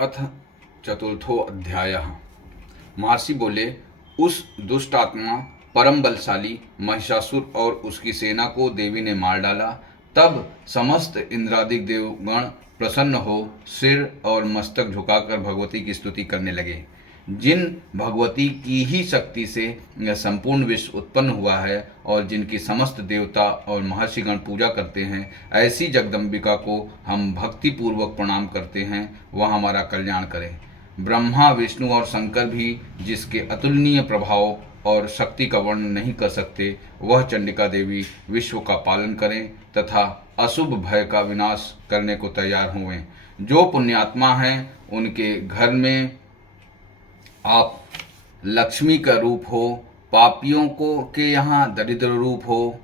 अथ चतुर्थो अध्यायः। महर्षि बोले, उस दुष्ट आत्मा परम बलशाली महिषासुर और उसकी सेना को देवी ने मार डाला। तब समस्त इंद्रादिक देवगण प्रसन्न हो सिर और मस्तक झुकाकर भगवती की स्तुति करने लगे। जिन भगवती की ही शक्ति से यह संपूर्ण विश्व उत्पन्न हुआ है और जिनकी समस्त देवता और महर्षिगण पूजा करते हैं, ऐसी जगदम्बिका को हम भक्तिपूर्वक प्रणाम करते हैं, वह हमारा कल्याण करें। ब्रह्मा, विष्णु और शंकर भी जिसके अतुलनीय प्रभाव और शक्ति का वर्णन नहीं कर सकते, वह चंडिका देवी विश्व का पालन करें तथा अशुभ भय का विनाश करने को तैयार हुए। जो पुण्यात्मा हैं, उनके घर में आप लक्ष्मी का रूप हो, पापियों को के यहाँ दरिद्र रूप हो,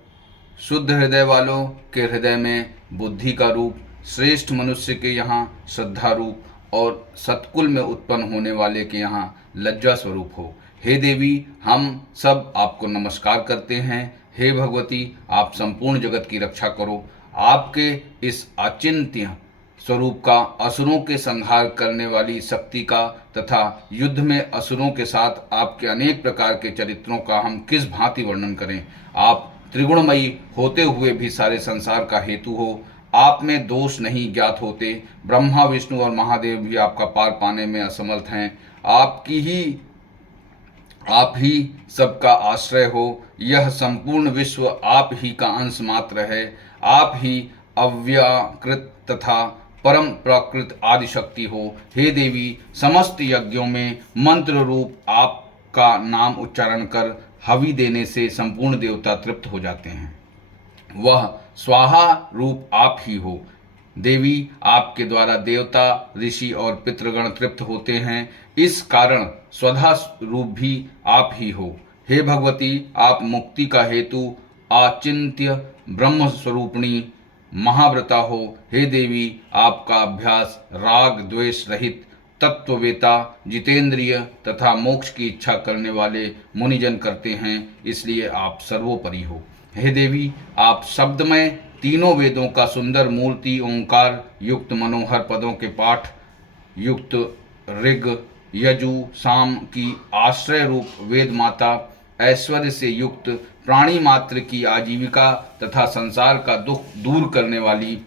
शुद्ध हृदय वालों के हृदय में बुद्धि का रूप, श्रेष्ठ मनुष्य के यहाँ श्रद्धा रूप और सतकुल में उत्पन्न होने वाले के यहाँ लज्जा स्वरूप हो। हे देवी, हम सब आपको नमस्कार करते हैं। हे भगवती, आप संपूर्ण जगत की रक्षा करो। आपके इस अचिंत्य स्वरूप का, असुरों के संहार करने वाली शक्ति का तथा युद्ध में असुरों के साथ आपके अनेक प्रकार के चरित्रों का हम किस भांति वर्णन करें। आप त्रिगुणमयी होते हुए भी सारे संसार का हेतु हो। आप में दोष नहीं ज्ञात होते। ब्रह्मा, विष्णु और महादेव भी आपका पार पाने में असमर्थ हैं। आप ही सबका आश्रय हो। यह संपूर्ण विश्व आप ही का अंश मात्र है। आप ही अव्याकृत तथा परम प्राकृत आदि शक्ति हो। हे देवी, समस्त यज्ञों में मंत्र रूप आपका नाम उच्चारण कर हवि देने से संपूर्ण देवता तृप्त हो जाते हैं। वह स्वाहा रूप आप ही हो। देवी, आपके द्वारा देवता, ऋषि और पितृगण तृप्त होते हैं। इस कारण स्वधा रूप भी आप ही हो। हे भगवती, आप मुक्ति का हेतु आचिंत्य ब्रह्म स्वरूपिणी महाव्रता हो। हे देवी, आपका अभ्यास राग द्वेष रहित तत्ववेता, जितेंद्रिय तथा मोक्ष की इच्छा करने वाले मुनिजन करते हैं, इसलिए आप सर्वोपरि हो। हे देवी, आप शब्दमय तीनों वेदों का सुंदर मूर्ति ओंकार युक्त मनोहर पदों के पाठ युक्त ऋग यजु साम की आश्रय रूप वेद माता, ऐश्वर्य से युक्त प्राणी मात्र की आजीविका तथा संसार का दुख दूर करने वाली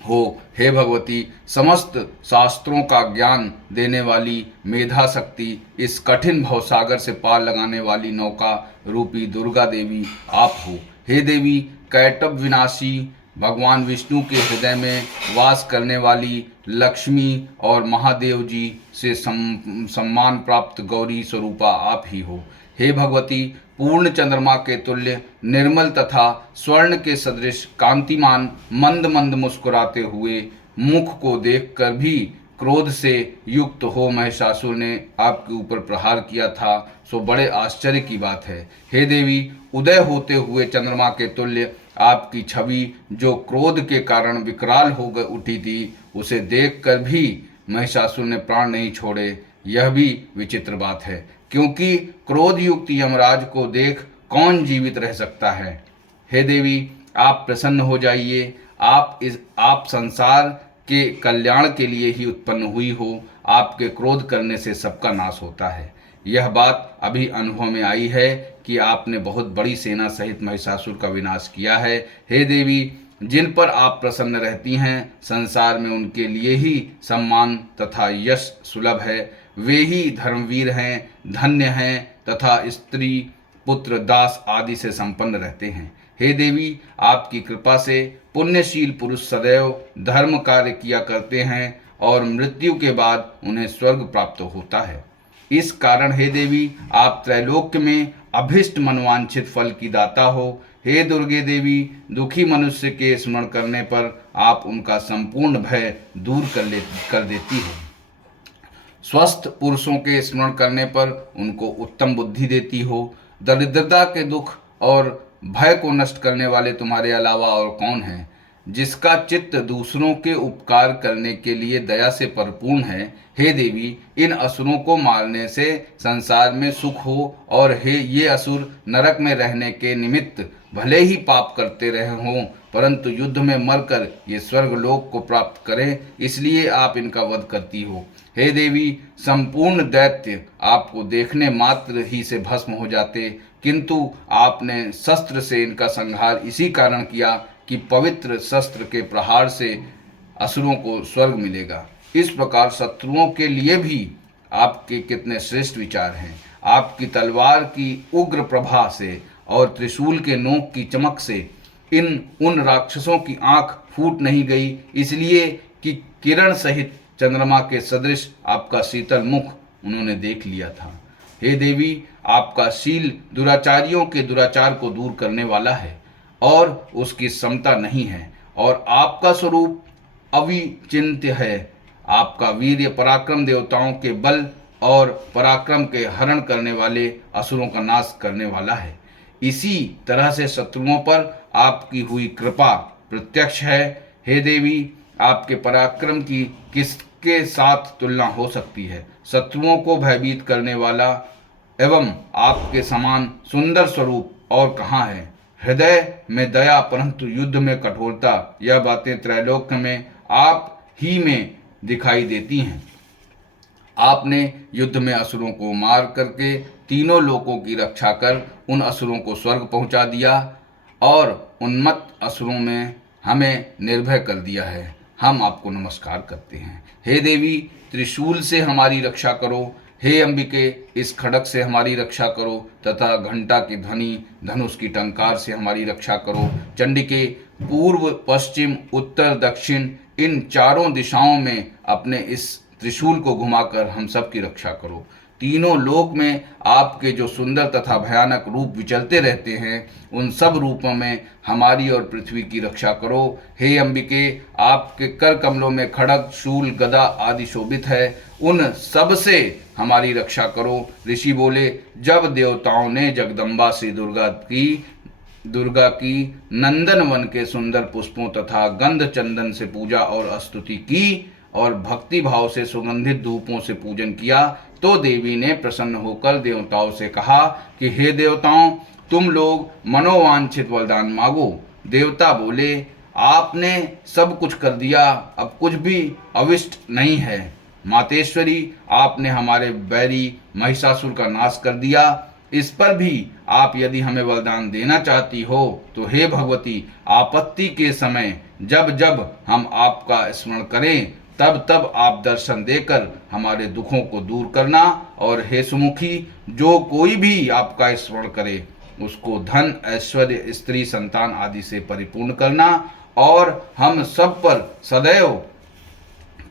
हो। हे भगवती, समस्त शास्त्रों का ज्ञान देने वाली मेधा शक्ति, इस कठिन भवसागर से पार लगाने वाली नौका रूपी दुर्गा देवी आप हो। हे देवी, कैटभ विनाशी भगवान विष्णु के हृदय में वास करने वाली लक्ष्मी और महादेव जी से सम्मान प्राप्त गौरी स्वरूपा आप ही हो। हे भगवती, पूर्ण चंद्रमा के तुल्य निर्मल तथा स्वर्ण के सदृश कांतिमान मंद मंद मुस्कुराते हुए मुख को देखकर भी क्रोध से युक्त हो महिषासुर ने आपके ऊपर प्रहार किया था, सो बड़े आश्चर्य की बात है। हे देवी, उदय होते हुए चंद्रमा के तुल्य आपकी छवि जो क्रोध के कारण विकराल हो उठी थी, उसे देखकर भी महिषासुर ने प्राण नहीं छोड़े। यह भी विचित्र बात है, क्योंकि क्रोध युक्त यमराज को देख कौन जीवित रह सकता है। हे देवी, आप प्रसन्न हो जाइए। आप संसार के कल्याण के लिए ही उत्पन्न हुई हो। आपके क्रोध करने से सबका नाश होता है। यह बात अभी अनुभव में आई है कि आपने बहुत बड़ी सेना सहित महिषासुर का विनाश किया है। हे देवी, जिन पर आप प्रसन्न रहती हैं, संसार में उनके लिए ही सम्मान तथा यश सुलभ है। वे ही धर्मवीर हैं, धन्य हैं तथा स्त्री पुत्र दास आदि से संपन्न रहते हैं। हे देवी, आपकी कृपा से पुण्यशील पुरुष सदैव धर्म कार्य किया करते हैं और मृत्यु के बाद उन्हें स्वर्ग प्राप्त होता है। इस कारण हे देवी, आप त्रैलोक्य में अभिष्ट मनवांछित फल की दाता हो। हे दुर्गे देवी, दुखी मनुष्य के स्मरण करने पर आप उनका संपूर्ण भय दूर कर देती हो। स्वस्थ पुरुषों के स्मरण करने पर उनको उत्तम बुद्धि देती हो। दरिद्रता के दुख और भय को नष्ट करने वाले तुम्हारे अलावा और कौन है। जिसका चित्त दूसरों के उपकार करने के लिए दया से परिपूर्ण है, हे देवी, इन असुरों को मारने से संसार में सुख हो, और हे ये असुर नरक में रहने के निमित्त भले ही पाप करते रहे हों, परंतु युद्ध में मरकर ये स्वर्गलोक को प्राप्त करें, इसलिए आप इनका वध करती हो। हे देवी, संपूर्ण दैत्य आपको देखने मात्र ही से भस्म हो जाते, किंतु आपने शस्त्र से इनका संहार इसी कारण किया कि पवित्र शस्त्र के प्रहार से असुरों को स्वर्ग मिलेगा। इस प्रकार शत्रुओं के लिए भी आपके कितने श्रेष्ठ विचार हैं। आपकी तलवार की उग्र प्रभा से और त्रिशूल के नोक की चमक से उन राक्षसों की आंख फूट नहीं गई, इसलिए कि किरण सहित चंद्रमा के सदृश आपका शीतल मुख उन्होंने देख लिया था। हे देवी, आपका शील दुराचारियों के दुराचार को दूर करने वाला है और उसकी समता नहीं है, और आपका स्वरूप अविचिंत्य है। आपका वीर्य पराक्रम देवताओं के बल और पराक्रम के हरण करने वाले असुरों का नाश करने वाला है। इसी तरह से शत्रुओं पर आपकी हुई कृपा प्रत्यक्ष है। हे देवी, आपके पराक्रम की किसके साथ तुलना हो सकती है? शत्रुओं को भयभीत करने वाला एवं आपके समान सुंदर स्वरूप और कहाँ है? हृदय में दया परंतु युद्ध में कठोरता, यह बातें त्रैलोक्य में आप ही में दिखाई देती हैं। आपने युद्ध में असुरों को मार करके तीनों लोकों की रक्षा कर उन असुरों को स्वर्ग पहुंचा दिया और उन्मत्त असुरों में हमें निर्भय कर दिया है। हम आपको नमस्कार करते हैं। हे देवी, त्रिशूल से हमारी रक्षा करो। हे अंबिके, इस खड़ग से हमारी रक्षा करो तथा घंटा की ध्वनि, धनुष की टंकार से हमारी रक्षा करो। चंडिके, पूर्व, पश्चिम, उत्तर, दक्षिण इन चारों दिशाओं में अपने इस त्रिशूल को घुमाकर हम सब की रक्षा करो। तीनों लोक में आपके जो सुंदर तथा भयानक रूप विचलते रहते हैं, उन सब रूपों में हमारी और पृथ्वी की रक्षा करो। हे अंबिके, आपके कर कमलों में खड़ग, शूल, गदा आदि शोभित है, उन सब से हमारी रक्षा करो। ऋषि बोले, जब देवताओं ने जगदम्बा श्री दुर्गा की नंदन वन के सुंदर पुष्पों तथा गंध चंदन से पूजा और स्तुति की और भक्ति भाव से सुगंधित धूपों से पूजन किया, तो देवी ने प्रसन्न होकर देवताओं से कहा कि हे देवताओं, तुम लोग मनोवांछित वरदान मांगो। देवता बोले, आपने सब कुछ कर दिया, अब कुछ भी अविष्ट नहीं है। मातेश्वरी, आपने हमारे बैरी महिषासुर का नाश कर दिया। इस पर भी आप यदि हमें वरदान देना चाहती हो तो हे भगवती, आपत्ति के समय जब जब हम आपका स्मरण करें तब तब आप दर्शन देकर हमारे दुखों को दूर करना, और हे सुमुखी, जो कोई भी आपका स्मरण करे उसको धन, ऐश्वर्य, स्त्री, संतान आदि से परिपूर्ण करना, और हम सब पर सदैव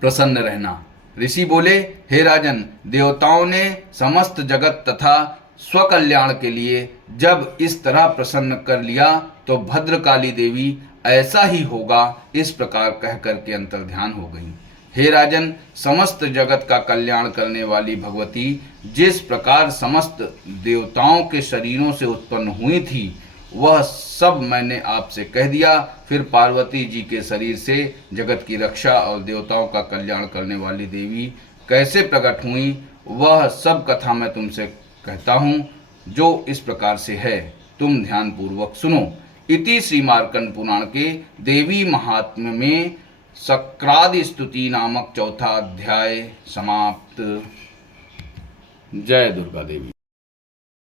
प्रसन्न रहना। ऋषि बोले, हे राजन, देवताओं ने समस्त जगत तथा स्वकल्याण के लिए जब इस तरह प्रसन्न कर लिया तो भद्रकाली देवी ऐसा ही होगा, इस प्रकार कह करके अंतर्ध्यान हो गई। हे राजन, समस्त जगत का कल्याण करने वाली भगवती जिस प्रकार समस्त देवताओं के शरीरों से उत्पन्न हुई थी, वह सब मैंने आपसे कह दिया। फिर पार्वती जी के शरीर से जगत की रक्षा और देवताओं का कल्याण करने वाली देवी कैसे प्रकट हुई, वह सब कथा मैं तुमसे कहता हूँ, जो इस प्रकार से है। तुम ध्यान पूर्वक सुनो। इति श्री मार्कंड पुराण के देवी महात्म्य में शक्रादि स्तुति नामक चौथा अध्याय समाप्त। जय दुर्गा देवी।